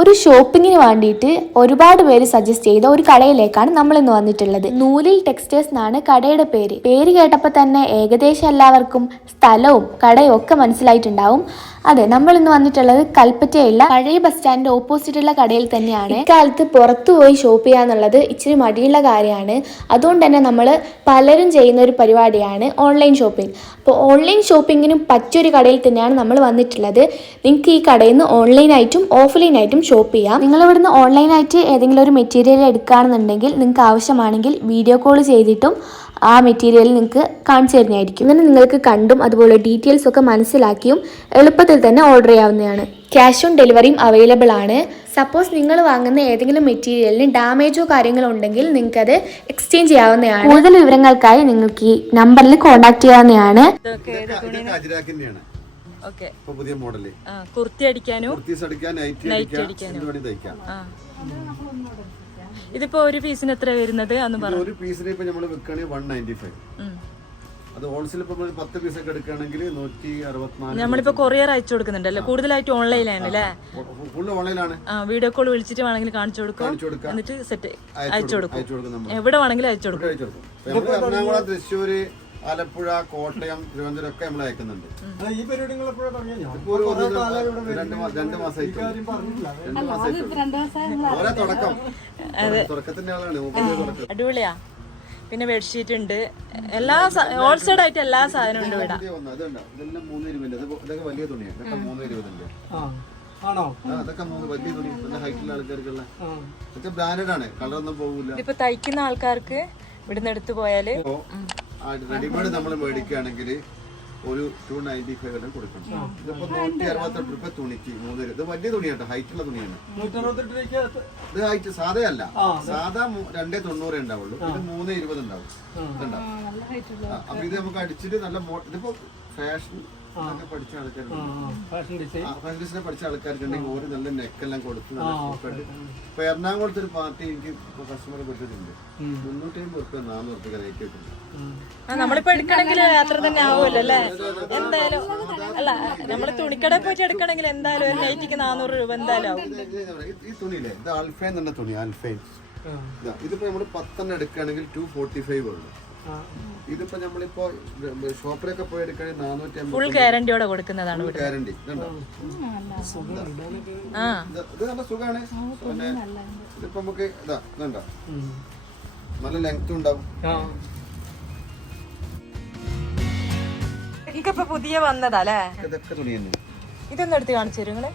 ഒരു ഷോപ്പിങ്ങിന് വേണ്ടിയിട്ട് ഒരുപാട് പേര് സജസ്റ്റ് ചെയ്ത ഒരു കടയിലേക്കാണ് നമ്മൾ ഇന്ന് വന്നിട്ടുള്ളത്. നൂലിൽ ടെക്സ്റ്റൈൽസ് എന്നാണ് കടയുടെ പേര്. പേര് കേട്ടപ്പോൾ തന്നെ ഏകദേശം എല്ലാവർക്കും സ്ഥലവും കടയും ഒക്കെ മനസ്സിലായിട്ടുണ്ടാവും. അതെ നമ്മൾ ഇന്ന് വന്നിട്ടുള്ളത് കൽപ്പറ്റയുള്ള പഴയ ബസ് സ്റ്റാൻഡിന്റെ ഓപ്പോസിറ്റുള്ള കടയിൽ തന്നെയാണ്. ഇക്കാലത്ത് പുറത്തു പോയി ഷോപ്പ് ചെയ്യാന്നുള്ളത് ഇച്ചിരി മടിയുള്ള കാര്യമാണ്. അതുകൊണ്ട് തന്നെ നമ്മൾ പലരും ചെയ്യുന്ന ഒരു പരിപാടിയാണ് ഓൺലൈൻ ഷോപ്പിംഗ്. അപ്പോൾ ഓൺലൈൻ ഷോപ്പിങ്ങിനും പറ്റിയൊരു കടയിൽ തന്നെയാണ് നമ്മൾ വന്നിട്ടുള്ളത്. നിങ്ങൾക്ക് ഈ കടയിൽ നിന്ന് ഓൺലൈനായിട്ടും ഓഫ്ലൈനായിട്ടും ഷോപ്പ് ചെയ്യാം. നിങ്ങൾ ഇവിടുന്ന് ഓൺലൈനായിട്ട് ഏതെങ്കിലും ഒരു മെറ്റീരിയൽ എടുക്കുകയാണെന്നുണ്ടെങ്കിൽ നിങ്ങൾക്ക് ആവശ്യമാണെങ്കിൽ വീഡിയോ കോൾ ചെയ്തിട്ടും ആ മെറ്റീരിയൽ നിങ്ങൾക്ക് കാണിച്ചു തരുന്നതായിരിക്കും. അങ്ങനെ നിങ്ങൾക്ക് കണ്ടും അതുപോലെ ഡീറ്റെയിൽസ് ഒക്കെ മനസ്സിലാക്കിയും എളുപ്പത്തിൽ തന്നെ ഓർഡർ ചെയ്യാവുന്നതാണ്. ക്യാഷ് ഓൺ ഡെലിവറിയും അവൈലബിൾ ആണ്. സപ്പോസ് നിങ്ങൾ വാങ്ങുന്ന ഏതെങ്കിലും മെറ്റീരിയലിന് ഡാമേജോ കാര്യങ്ങളോ ഉണ്ടെങ്കിൽ നിങ്ങൾക്കത് എക്സ്ചേഞ്ച് ചെയ്യാവുന്നതാണ്. കൂടുതൽ വിവരങ്ങൾക്കായി നിങ്ങൾക്ക് ഈ നമ്പറിൽ കോൺടാക്ട് ചെയ്യാവുന്നതാണ്. പുതിയ മോഡൽ ആ കുർത്തി അടിക്കാനും നൈറ്റ് അടിക്കാൻ നൈറ്റി അടിക്കാം ഇതിപ്പോ ഒരു പീസിന് എത്ര വരുന്നത് അന്ന് പറഞ്ഞു? ഒരു പീസിന് ഇപ്പൊ നമ്മൾ വെക്കുകയാണെങ്കിൽ വൺ നയന്റി ഫൈവ് അത് ഹോൾസെയിൽ ഇപ്പൊ പത്ത് പീസ് ഒക്കെ എടുക്കുകയാണെങ്കിൽ നൂറ്റി അറുപത്തിനാല് നമ്മളിപ്പോ കൊറിയർ അയച്ചു കൊടുക്കുന്നുണ്ടല്ലേ കൂടുതലായിട്ട് ഓൺലൈനിലാണ് അല്ലേ? ഫുള്ള് ഓൺലൈനാണ് ആ വീഡിയോ കോൾ വിളിച്ചിട്ട് വേണമെങ്കിൽ കാണിച്ചു കൊടുക്കും. കാണിച്ചു കൊടുക്കാം. എന്നിട്ട് സെറ്റ് അയച്ചു കൊടുക്കും എവിടെ വേണമെങ്കിലും അയച്ചു കൊടുക്കും. എറണാകുളം തൃശ്ശൂര് ആലപ്പുഴ കോട്ടയം തിരുവനന്തപുരം ഒക്കെ നമ്മൾ അയക്കുന്നുണ്ട്. ഈ പരിപാടി രണ്ട് രണ്ട് ഓരോ തുടക്കം. തുടക്കത്തിന്റെ ആളാണ്. അടിപൊളിയാ. പിന്നെ ബെഡ്ഷീറ്റ് ഉണ്ട്. എല്ലാ ഹോൾസെയിൽ ആയിട്ട് എല്ലാ സാധനവും ഉണ്ട് ഇവിടെ. വലിയ തുണിയാണ് ഇതൊക്കെ മൂന്ന് ഇരുപതിന്റെ. ബ്രാൻഡഡ് ആണ്? കളറൊന്നും പോകില്ല ഇപ്പൊ തയ്ക്കുന്ന ആൾക്കാർക്ക് ഇവിടുന്ന് എടുത്തു പോയാൽ റെഡിമെയ്ഡ് നമ്മൾ മേടിക്കുകയാണെങ്കിൽ ഒരു ടു നയന്റി ഫൈവ് എല്ലാം കൊടുക്കണം. ഇതിപ്പോ നൂറ്റി അറുപത്തെട്ട് രൂപ തുണിക്ക് മൂന്ന് ഇത് വലിയ തുണിയാട്ടോ ഹൈറ്റുള്ള തുണിയാണ്. ഇത് ഹൈറ്റ് സാധയല്ല സാധാ മൂ- രണ്ടേ തൊണ്ണൂറേ ഉണ്ടാവുള്ളൂ. ഇത് മൂന്ന് ഇരുപത് ഉണ്ടാവും. അപ്പൊ ഇത് നമുക്ക് അടിച്ചിട്ട് നല്ല ഇതിപ്പോ ഫാഷൻ പഠിച്ച ഡിസൈൻ പഠിച്ച ആൾക്കാർക്കുണ്ടെങ്കിൽ ഒരു നല്ല നെക്കെല്ലാം കൊടുത്ത് ഇപ്പൊ എറണാകുളത്ത് ഒരു പാർട്ടി എനിക്ക് കസ്റ്റമർ കൊടുത്തിട്ടുണ്ട്. മുന്നൂറ്റി അമ്പത് റുപ്യ നാനൂറ് റുപ്യ റേറ്റ് ആ. നമ്മളിപ്പോ എടുക്കണമെങ്കിൽ അത്ര തന്നെ ആവുമല്ലോ അല്ലേ? എന്തായാലും അല്ല നമ്മൾ തുണിക്കടയിൽ പോയിട്ട് എടുക്കണമെങ്കിൽ എന്തായാലും ഒരു നൈറ്റിക്ക് നാനൂറ് രൂപ എന്തായാലും ആവും. ഈ തുണിയില്ലേ? ഇത് അൽഫൈൻ തന്നെ തുണി അൽഫൈൻ ഇതാ, ഇതിപ്പോ നമ്മൾ പത്തെണ്ണം എടുക്കുകയാണെങ്കിൽ ടു ഫോർട്ടി ഫൈവ് ഉള്ളു. ഇതിപ്പോ നമ്മളിപ്പോ ഷോപ്പിലൊക്കെ പോയി എടുക്കണേ നാനൂറ്റി ഫുൾ ഗ്യാരണ്ടിയോടെ കൊടുക്കുന്നതാണ് ഇവിടെ. ഗ്യാരണ്ടി ഇത് നല്ല സുഖമാണ് പിന്നെ ഇതിപ്പോ നമുക്ക് ഇതാ ഇതുണ്ടോ? നല്ല ലെങ്ത് ഉണ്ടാവും. എനിക്കിപ്പോ പുതിയ വന്നതാ അല്ലേ? ഇതൊക്കെ തുണി തന്നെ ഇതൊന്നും എടുത്ത് കാണിച്ചു തരും നിങ്ങൾ?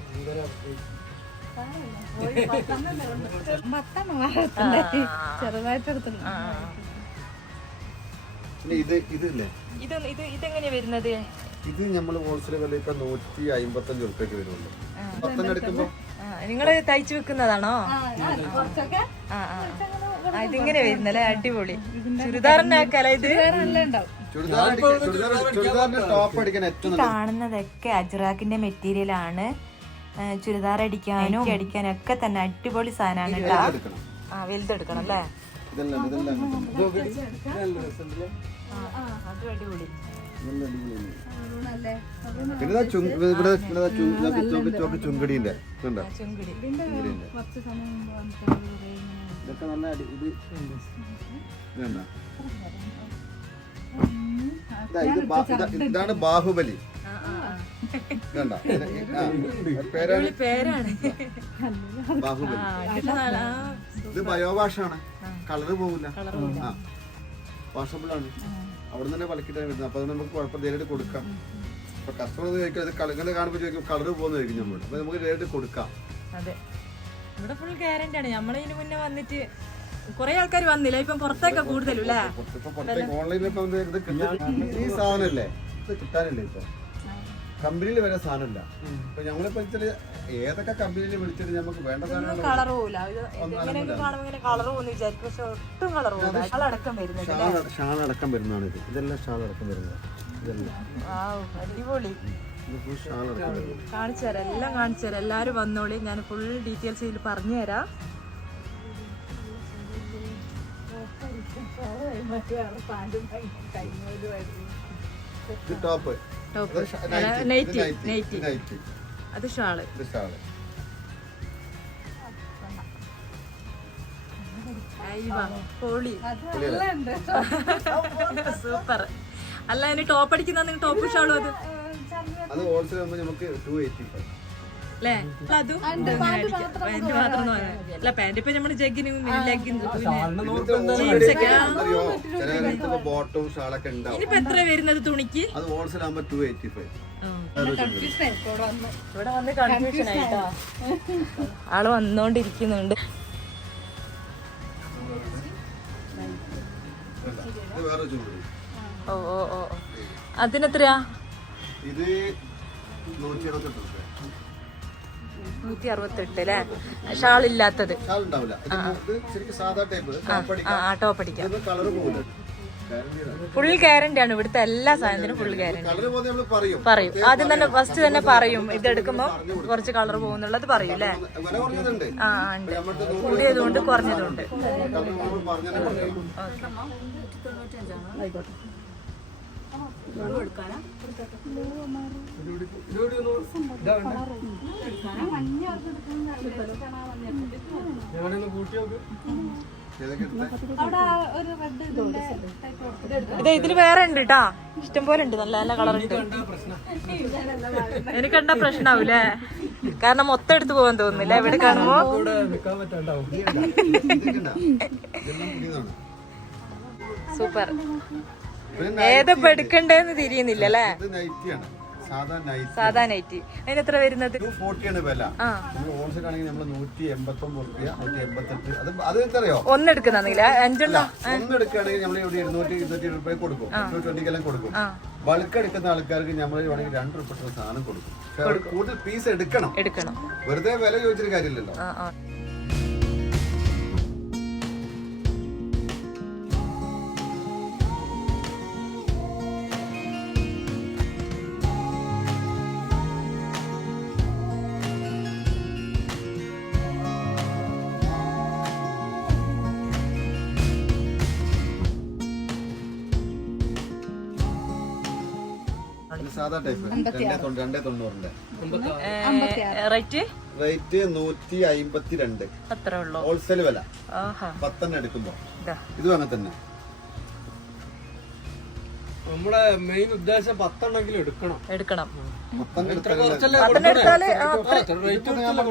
ആ. പിന്നെ ഇത് ഇതില്ലേ? ഇത് ഇത് ഇതെങ്ങനെയാ വരുന്നത്? ഇത് നമ്മൾ ഹോൾസെയിൽ വില ഇപ്പൊ നൂറ്റി അമ്പത്തഞ്ച് ഉറുപ്പ്യക്ക് വരുള്ളൂ പത്തെണ്ണം എടുക്കുമ്പോ? ആ, നിങ്ങൾ തയ്ച്ചു വെക്കുന്നതാണോ? ഇതിങ്ങനെ വരുന്നല്ലേ? അടിപൊളി. ചുരിദാറിനാക്കല ഇത്? കാണുന്നതൊക്കെ അജ്റാക്കിന്റെ മെറ്റീരിയൽ ആണ്. ചുരിദാർ അടിക്കാനും അടിക്കാനും ഒക്കെ തന്നെ അടിപൊളി സാധനമാണ് കേട്ടോ. എടുക്കണം ആ വലുതെടുക്കണം അല്ലേ? ഇതെല്ലാം ഇതെല്ലാം. പിന്നെ ഇവിടെ ചുങ്കടിന്റെ ഇതുണ്ടോ ചുങ്കിടി. ചുങ്കടിന്റെ ഇതൊക്കെ നല്ല അടി ഇത് ഇതാണ് ബാഹുബലി. ആ, പേരാണ്. ബാഹുബലി. ഇത് ബയോവാഷാണ് കളറ് പോകില്ല ആ. വാഷബിൾ ആണ്. അവിടെ നിന്ന് തന്നെ വലക്കിട്ടാണ് വരുന്നത്. അപ്പൊ അത് നമുക്ക് കുഴപ്പം നേരിട്ട് കൊടുക്കാം. അപ്പൊ കസ്റ്റമർ ചോദിക്കും ഇത് കളകൾ കാണുമ്പോൾ ചോദിക്കും കളർ പോകുന്ന ചോദിക്കും നമ്മൾ അപ്പൊ നമുക്ക് നേരിട്ട് കൊടുക്കാം. അതെ. ഇവിടെ ഫുൾ ഗ്യാരണ്ടി ആണ്. നമ്മൾ ഇതിന് മുന്നേ വന്നിട്ട് കുറെ ആൾക്കാർ വന്നില്ല. ഇപ്പം പുറത്തേക്കാ കൂടുതലും അല്ലേ? ഈ സാധനല്ലേ? ഇത് കിട്ടാനില്ലേ ഇപ്പൊ? കമ്പനിയിൽ വരെ സാധനമില്ല. ഇപ്പൊ ഞങ്ങളെ ഇത്തിരി ഏതൊക്കെ കമ്പനിയിൽ വിളിച്ചിട്ട് നമുക്ക് വേണ്ട സാധനം കളർ പോകില്ല അടക്കം വരുന്നതാണ് ഇത്. ഇതെല്ലാം ഷാൾ അടക്കം വരുന്നത്. അടിപൊളി. കാണിച്ചു തരാം. എല്ലാം കാണിച്ചു തരാം. എല്ലാരും വന്നോളി. ഞാൻ ഫുൾ ഡീറ്റെയിൽസ് ഇതിൽ പറഞ്ഞു തരാം. ഇത് ടോപ്പ് ടോപ്പ് നൈറ്റി നൈറ്റി അത് ഷാൾ. പൊളി. സൂപ്പർ. അല്ല ഇനി ടോപ്പ് അടിക്കുന്ന ടോപ്പ് ഷാളും അത്? അത് ഹോൾസെയിൽ നമുക്ക് ടു എയ്റ്റി ഫൈവ് അല്ലേ? അല്ല അതും പാന്റ് മാത്രം. അല്ല പാന്റ് ഇപ്പൊ നമ്മൾ ജഗ്ഗിനും ഷാളൊക്കെ ഉണ്ടാവും. ഇനിയിപ്പോ എത്ര വരുന്നത് തുണിക്ക്? അത് ഹോൾസെയിൽ ടു എയ്റ്റി ഫൈവ് ആൾ വന്നോണ്ടിരിക്കുന്നുണ്ട്. ഓ ഓ ഓ. അതിനെത്രയാ? ഇത് നൂറ്റി അറുപത്തെട്ട് നൂറ്റി അറുപത്തെട്ട് അല്ലേ ഷാൾ ഇല്ലാത്തത് ആ ടോപ്പ് അടിക്കാം. ഫുൾ ഗ്യാരണ്ടി ആണ്. ഇവിടുത്തെ എല്ലാ സാധനത്തിനും ഫുൾ ഗ്യാരണ്ടി പറയും. ആദ്യം തന്നെ ഫസ്റ്റ് തന്നെ പറയും. ഇത് എടുക്കുമ്പോ കുറച്ച് കളർ പോകുന്നുള്ളത് പറയും അല്ലേ ആ ഉണ്ട്. കൂടിയതുകൊണ്ട് കുറഞ്ഞതുണ്ട്. കളർ നമ്മൾ പറഞ്ഞാൽ പറയും ഞാനൊന്ന് കൂട്ടി നോക്ക് ഏതൊക്കെ എടുത്തേ? ഇത് ഇതിൽ വേറെ ഉണ്ട് കേട്ടാ ഇഷ്ടം പോലെ ഉണ്ട്. നല്ല നല്ല കളർ ഉണ്ട്. എനിക്ക് കണ്ട പ്രശ്നാവൂലേ? കാരണം മൊത്തം എടുത്തു പോകാൻ തോന്നുന്നില്ല. ഇവിടെ കാണുമ്പോ? സൂപ്പർ. ഏതപ്പോ എടുക്കണ്ടേന്ന് തിരിയുന്നില്ല അല്ലേ? സാധാ നൈറ്റ് അതിന് എത്ര വരുന്നത്? ഒന്നെടുക്കുന്നില്ല അഞ്ചെണ്ണം? നമ്മൾ ഇവിടെ ഇരുന്നൂറ്റി ഇരുന്നൂറ്റി രൂപ കൊടുക്കും. ടു ട്വന്റിക്കെല്ലാം കൊടുക്കും. ബൾക്ക് എടുക്കുന്ന ആൾക്കാർക്ക് നമ്മൾ വേണമെങ്കിൽ രണ്ട് റുപ്യ സാധനം കൊടുക്കും. കൂടുതൽ പീസ് എടുക്കണം. എടുക്കണം. വെറുതെ വില ചോദിച്ചിട്ട് കാര്യമില്ലല്ലോ. സാധാ ടൈപ്പ് രണ്ടേ തൊണ്ണൂ- രണ്ടേ തൊണ്ണൂറിന്റെ. റേറ്റ്? റേറ്റ് നൂറ്റി അമ്പത്തി രണ്ട് അത്രേ ഉള്ളൂ. ഹോൾസെയിൽ വില. ആഹാ. പത്തെണ്ണം എടുക്കുമ്പോ. ഇതാ ഇതും അങ്ങനെ തന്നെ. നമ്മുടെ മെയിൻ ഉദ്ദേശം പത്തെണ്ണെങ്കിലും എടുക്കണം. എടുക്കണം?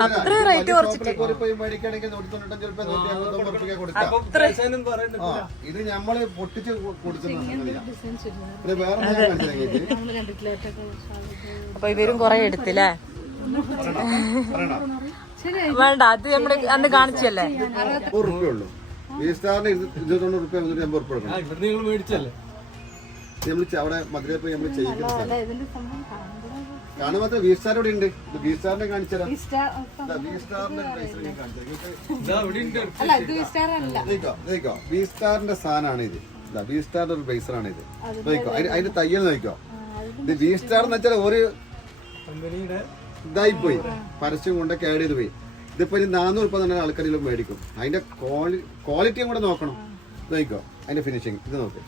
അത്ര റേറ്റ് കുറച്ചിട്ട്. ഇത് നമ്മൾ പൊട്ടിച്ച് അപ്പൊ ഇവരും കൊറേ എടുത്തില്ലേ? വേണ്ട അത് നമ്മൾ അന്ന് കാണിച്ചല്ലേ? നൂറ് റുപ്യ ഉള്ളൂ. ഈ സ്റ്റാറിന് ഇരുന്നൂറ്റി റുപ്യ മുന്നൂറ്റി അമ്പത് റുപ്യ ആ കൊടുക്കണം ഇവിടെ നിങ്ങൾ മേടിച്ചല്ലേ? നമ്മൾ അവിടെ മധുരയിൽ പോയി നമ്മൾ ചെയ്യുന്നത് കാണുമ്പോൾ മാത്രം വി സ്റ്റാർ ഇവിടെ ഉണ്ട്. വി സ്റ്റാറിനെ വി സ്റ്റാറിന്റെ വി സ്റ്റാറിന്റെ സാധനമാണ് ഇത് വി സ്റ്റാറിന്റെ ഒരു ആണ് ഇത്. നോക്കോ അതിന് അതിന്റെ തയ്യൽ നോക്കോ ഇത് വി സ്റ്റാർ എന്ന് വെച്ചാൽ ഒരു ഇതായി പോയി പരസ്യം കൊണ്ട് കേട് ചെയ്ത് പോയി. ഇതിപ്പോ ഇനി നാനൂറ് രൂപ തന്നെ ആൾക്കാരെങ്കിലും മേടിക്കും. അതിന്റെ ക്വാളിറ്റിയും കൂടെ നോക്കണം. നോക്കോ അതിന്റെ ഫിനിഷിങ് ഇത് നോക്ക്.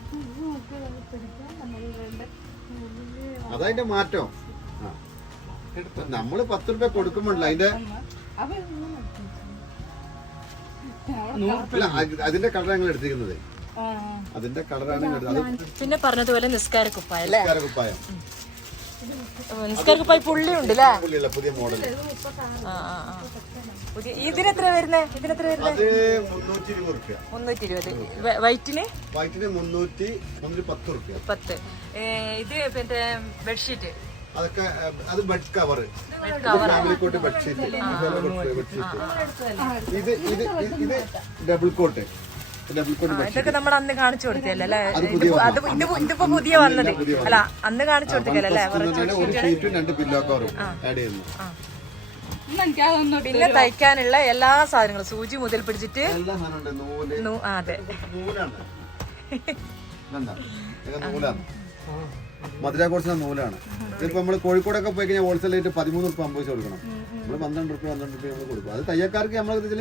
അതതിന്റെ മാറ്റം. നമ്മൾ പത്ത് രൂപ കൊടുക്കുമ്പോഴല്ല അതിന്റെ അതിന്റെ കളറാണ് ഞങ്ങൾ എടുത്തിരിക്കുന്നത്. അതിന്റെ കളറാണ് പിന്നെ പറഞ്ഞതുപോലെ നിസ്കാര കുപ്പായം നിസ്കാര കുപ്പായം നിസ്കാര പോയി പുള്ളി ഉണ്ട് അല്ലേ പുതിയ മോഡൽ പുതിയ ഇതിനെത്ര വരുന്നേ? ഇതിനെത്ര വരുന്നത് മുന്നൂറ്റി ഇരുപത് വൈറ്റിന്? വൈറ്റിന് മുന്നൂറ്റി പത്ത് പത്ത്. ഇത് പിന്നെ ബെഡ്ഷീറ്റ്? അതൊക്കെ അത് bed cover family cot bedsheet ഇത് ഇത് ഡബിൾ കോട്ട് ഇതൊക്കെ നമ്മൾ അന്ന് കാണിച്ചു കൊടുത്തല്ലേ അല്ലേ? അത് പുതിയ ഇതിപ്പോ വന്നത്. അല്ല അന്ന് കാണിച്ചു കൊടുത്തില്ല അല്ലേ ഒരു ഷീറ്റും രണ്ട് പില്ലോ കവറും ആഡ് ചെയ്യുന്നു പിന്നെ തയ്ക്കാനുള്ള എല്ലാ സാധനങ്ങളും. സൂചി മുതൽ പിടിച്ചിട്ട് അതെ. നൂലാണ്. മധുര കോഴ്സിന്റെ നൂലാണ്. ഇതിപ്പോ നമ്മൾ കോഴിക്കോടൊക്കെ പോയി കഴിഞ്ഞാൽ ഹോൾസെയിൽ ആയിട്ട് പതിമൂന്ന് റുപ്യ അമ്പത് കൊടുക്കണം. നമ്മൾ പന്ത്രണ്ട് റുപ്യ പന്ത്രണ്ട് റുപ്യ നമ്മൾ കൊടുക്കും. അത് തയ്യക്കാർക്ക് നമ്മളെ ഇതിൽ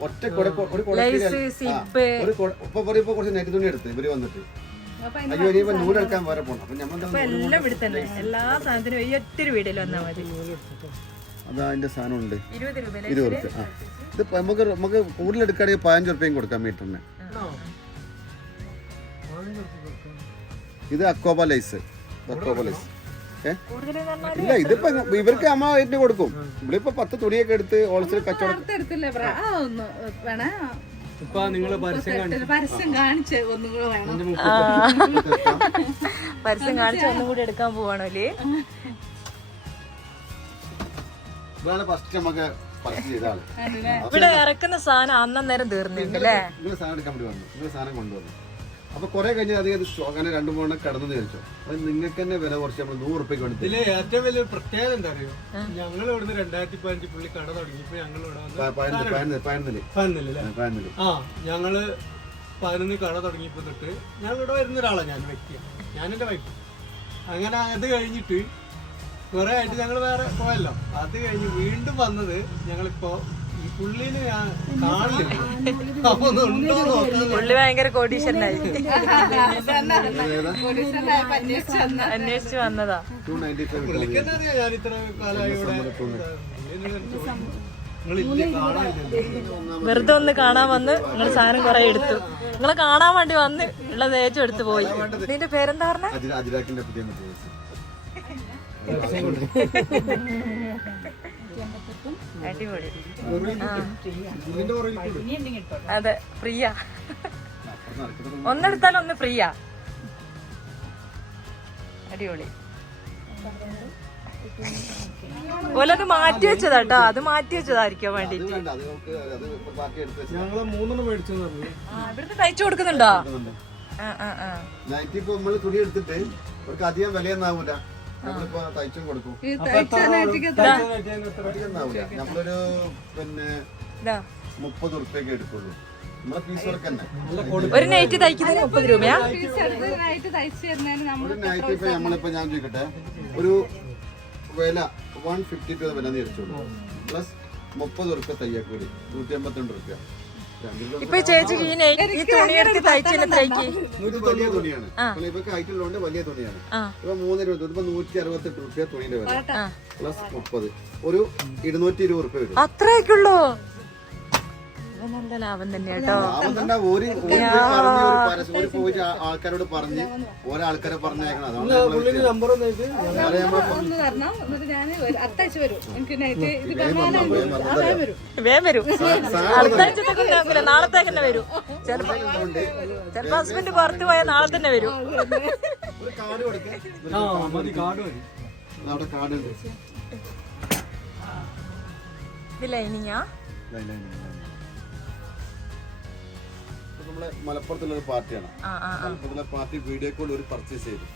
ഒറ്റ കൊട- ഒരു. ഒരു ഇപ്പൊ കുറച്ച് നെറ്റ് തുണി എടുത്ത് ഇവർ വന്നിട്ട്. അയ്യോ ഇനിയിപ്പോ നൂലെടുക്കാൻ വരെ പോണം. അപ്പൊ നമ്മൾ എല്ലാം സാധനത്തിനും ഈ ഒറ്റൊരു വീഡിയോയിൽ വന്നാൽ മതി. അത് അതിന്റെ സാധനം ഉണ്ട് ഇരുപത് രൂപ ഇരുപത് റുപ്യ ഇത് ഇപ്പൊ നമുക്ക് നമുക്ക് കൂടുതൽ എടുക്കുകയാണെങ്കിൽ പതിനഞ്ച് റുപ്യയും കൊടുക്കാം മീറ്ററിന്. ഇത് അക്കോബ ലൈസ് അക്കോബ ലൈസ് ഏ ഇല്ല ഇതിപ്പോ ഇവർക്ക് അമ്മ ആയിട്ട് കൊടുക്കും. ഇവിടിപ്പോ പത്ത് തുണിയൊക്കെ എടുത്ത് ഹോൾസെയിൽ കച്ചവടം എടുത്തില്ലേ ബ്രാ. ആ ഒന്ന് ഇപ്പൊ നിങ്ങൾ പരസ്യം കാണിച്ചു. ഒന്നും കൂടെ എടുക്കാൻ പോവാണോ അല്ലേ ഫസ്റ്റ് നമുക്ക് ഇവിടെ ഇറക്കുന്ന സാധനം അന്നേരം തീർന്നിട്ടില്ലേ സാധനം സാധനം കൊണ്ടുവന്നു. അപ്പൊ കുറെ കഴിഞ്ഞ് അധികം സ്റ്റോ- അങ്ങനെ രണ്ടു മൂന്നെണ്ണം കടന്നു വിചാരിച്ചോ. അപ്പൊ നിങ്ങൾക്ക് തന്നെ വില കുറച്ച് നമ്മൾ നൂറ് റുപ്യക്ക് വേണ്ടി ഇല്ല ഏറ്റവും വലിയ പ്രത്യേകത എന്താ അറിയോ? ഞങ്ങൾ ഇവിടുന്ന് രണ്ടായിരത്തി പതിനഞ്ച് പുള്ളി കട തുടങ്ങിയപ്പോ ഞങ്ങൾ ഇവിടെ പതിനൊന്നിൽ ആ, ഞങ്ങൾ പതിനൊന്ന് കട തുടങ്ങിയപ്പോ തൊട്ട് ഞങ്ങൾ ഇവിടെ വരുന്ന ഒരാളാണ് ഞാൻ വ്യക്തിയാണ് ഞാൻ എന്റെ വൈഫ് അങ്ങനെ അത് കഴിഞ്ഞിട്ട് കുറെ ആയിട്ട് ഞങ്ങൾ വേറെ പോയല്ലോ. അത് കഴിഞ്ഞ് വീണ്ടും വന്നത് ഞങ്ങളിപ്പോ പുള്ളിനെ ഞാൻ കാണില്ല. അപ്പൊ ഒന്ന് ഉണ്ടോ നോക്കാൻ പുള്ളി ഭയങ്കര കോടീശ്വരനായി. അന്വേഷിച്ചു വന്നതാ. ഞാൻ ഇത്ര കാലമായി ഇവിടെ വെറുതെ ഒന്ന് കാണാൻ വന്ന് നിങ്ങൾ സാധനം കുറെ എടുത്തു. നിങ്ങളെ കാണാൻ വേണ്ടി വന്ന് ഉള്ള തേച്ചും എടുത്തു പോയി. നിന്റെ പേരെന്താ പറഞ്ഞ? അടിപൊളി. അതെ ഫ്രീയാ. ഒന്നെടുത്താൽ ഒന്ന് ഫ്രീയാ. അടിപൊളി. ഓലത് മാറ്റി വെച്ചതാട്ടോ അത് മാറ്റി വെച്ചതായിരിക്കാൻ വേണ്ടി ഇവിടുന്ന് തയ്ച്ചു കൊടുക്കുന്നുണ്ടോ? ആ ആ ആ. നൈറ്റ് ഇപ്പൊ നമ്മൾ തുണി എടുത്തിട്ട് അവർക്ക് അധികം വിലയൊന്നാവൂല നമ്മളിപ്പോ തയ്ച്ചും കൊടുക്കും. ഈ തയ്ച്ചാനായിട്ട് അധികമൊന്നാവൂല നമ്മളൊരു പിന്നെ മുപ്പത് ഉറുപ്പ്യൊക്കെ എടുക്കുള്ളൂ. നമ്മളെ പീസ് വർക്ക് തന്നെ ഒരു നൈറ്റ് തയ്ക്കുന്നതിന് മുപ്പത് രൂപയാ? ഒരു നൈറ്റ് ഇപ്പൊ നമ്മളിപ്പോ ഞാൻ ചോദിക്കട്ടെ? ഒരു വില വൺ ഫിഫ്റ്റി ടു വില നേരിച്ചോളൂ പ്ലസ് മുപ്പത് ഉറുപ്പ്യ തയ്യാക്കൂലി നൂറ്റി അമ്പത്തിരണ്ട് ഉറുപ്പ്യ. ഇപ്പൊ ചേച്ചി ചേച്ചിക്ക് ഈ നൈറ്റ് ഈ തുണിയെടുത്ത് തയ്ച്ചില്ല തയ്ക്ക്. തുണിയാണ്. അപ്പോൾ ഇവർക്ക് ഹൈറ്റുള്ളതുകൊണ്ട് വലിയ തുണിയാണ്. ഇപ്പൊ മൂന്ന് രൂപ ഇപ്പൊ നൂറ്റി അറുപത്തെട്ട് റുപ്യ തുണിന്റെ വില. പ്ലസ് മുപ്പത്. ഒരു ഇരുന്നൂറ്റി ഇരുപത് റുപ്യ വരും. അത്രയൊക്കെയുള്ളൂ നല്ല ലാഭം തന്നെ കേട്ടോ? ഒരു ഒരു പറഞ്ഞ് ഒരു പരസ്യം ഒരു പോയിട്ട് ആൾക്കാരോട് പറഞ്ഞ് ഓരോ ആൾക്കാരെ പറഞ്ഞേക്കണം വരും. ഇത് വരും. വേഗം വരും. അടുത്ത ആഴ്ചത്തേക്ക് നോക്കില്ല നാളത്തേക്ക് തന്നെ വരും. ചിലപ്പോ ചിലപ്പോ ഹസ്ബൻഡ് പുറത്തു പോയാൽ നാളെ തന്നെ വരും. ഒരു കാർഡ് നമ്മളെ മലപ്പുറത്തുള്ള ഒരു പാർട്ടിയാണ് മലപ്പുറത്തുള്ള പാർട്ടി വീഡിയോ കോൾ ഒരു പർച്ചേസ് ചെയ്തു.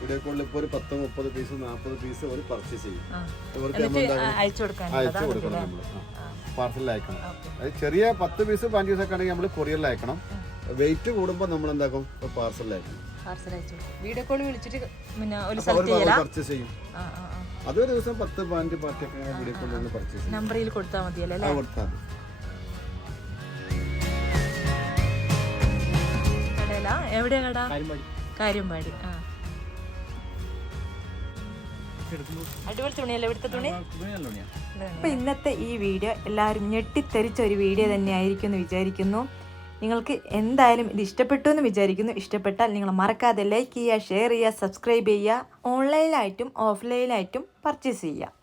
വീഡിയോ കോളിൽ ഇപ്പൊ ഒരു പത്ത് മുപ്പത് പീസ് നാൽപ്പത് പീസ് ഒരു പർച്ചേസ് ചെയ്യും. ഇവർക്ക് അയച്ചു കൊടുക്കണം നമ്മൾ പാർസലിൽ അയക്കണം. അത് ചെറിയ പത്ത് പീസ് പതിനഞ്ച് പീസൊക്കെ ആണെങ്കിൽ നമ്മൾ കൊറിയറിൽ അയക്കണം. വെയിറ്റ് കൂടുമ്പോൾ നമ്മൾ എന്താക്കും? പാർസലിൽ അയക്കണം. വീഡിയോ കോൾ വിളിച്ചിട്ട് പിന്നെ ഒരു അവർ പർച്ചേസ് ചെയ്യും. അതൊരു ദിവസം പത്ത് പതിനഞ്ച് പാർട്ടിയൊക്കെ വീഡിയോ കോളിൽ പർച്ചേസ് ചെയ്യും. നമ്പറിൽ കൊടുത്താൽ മതിയല്ലോ അല്ലേ? കൊടുത്താൽ മതി. എവിടെയാ കട? കാര്യമ്പാടി ആ. അടിപൊളി തുണിയല്ലേ ഇവിടുത്തെ തുണി? അപ്പോൾ ഇന്നത്തെ ഈ വീഡിയോ എല്ലാവരും ഞെട്ടിത്തെറിച്ച ഒരു വീഡിയോ തന്നെ ആയിരിക്കും എന്ന് വിചാരിക്കുന്നു. നിങ്ങൾക്ക് എന്തായാലും ഇത് ഇഷ്ടപ്പെട്ടു എന്ന് വിചാരിക്കുന്നു. ഇഷ്ടപ്പെട്ടാൽ നിങ്ങൾ മറക്കാതെ ലൈക്ക് ചെയ്യുക ഷെയർ ചെയ്യുക സബ്സ്ക്രൈബ് ചെയ്യുക. ഓൺലൈനായിട്ടും ഓഫ്ലൈനായിട്ടും പർച്ചേസ് ചെയ്യുക.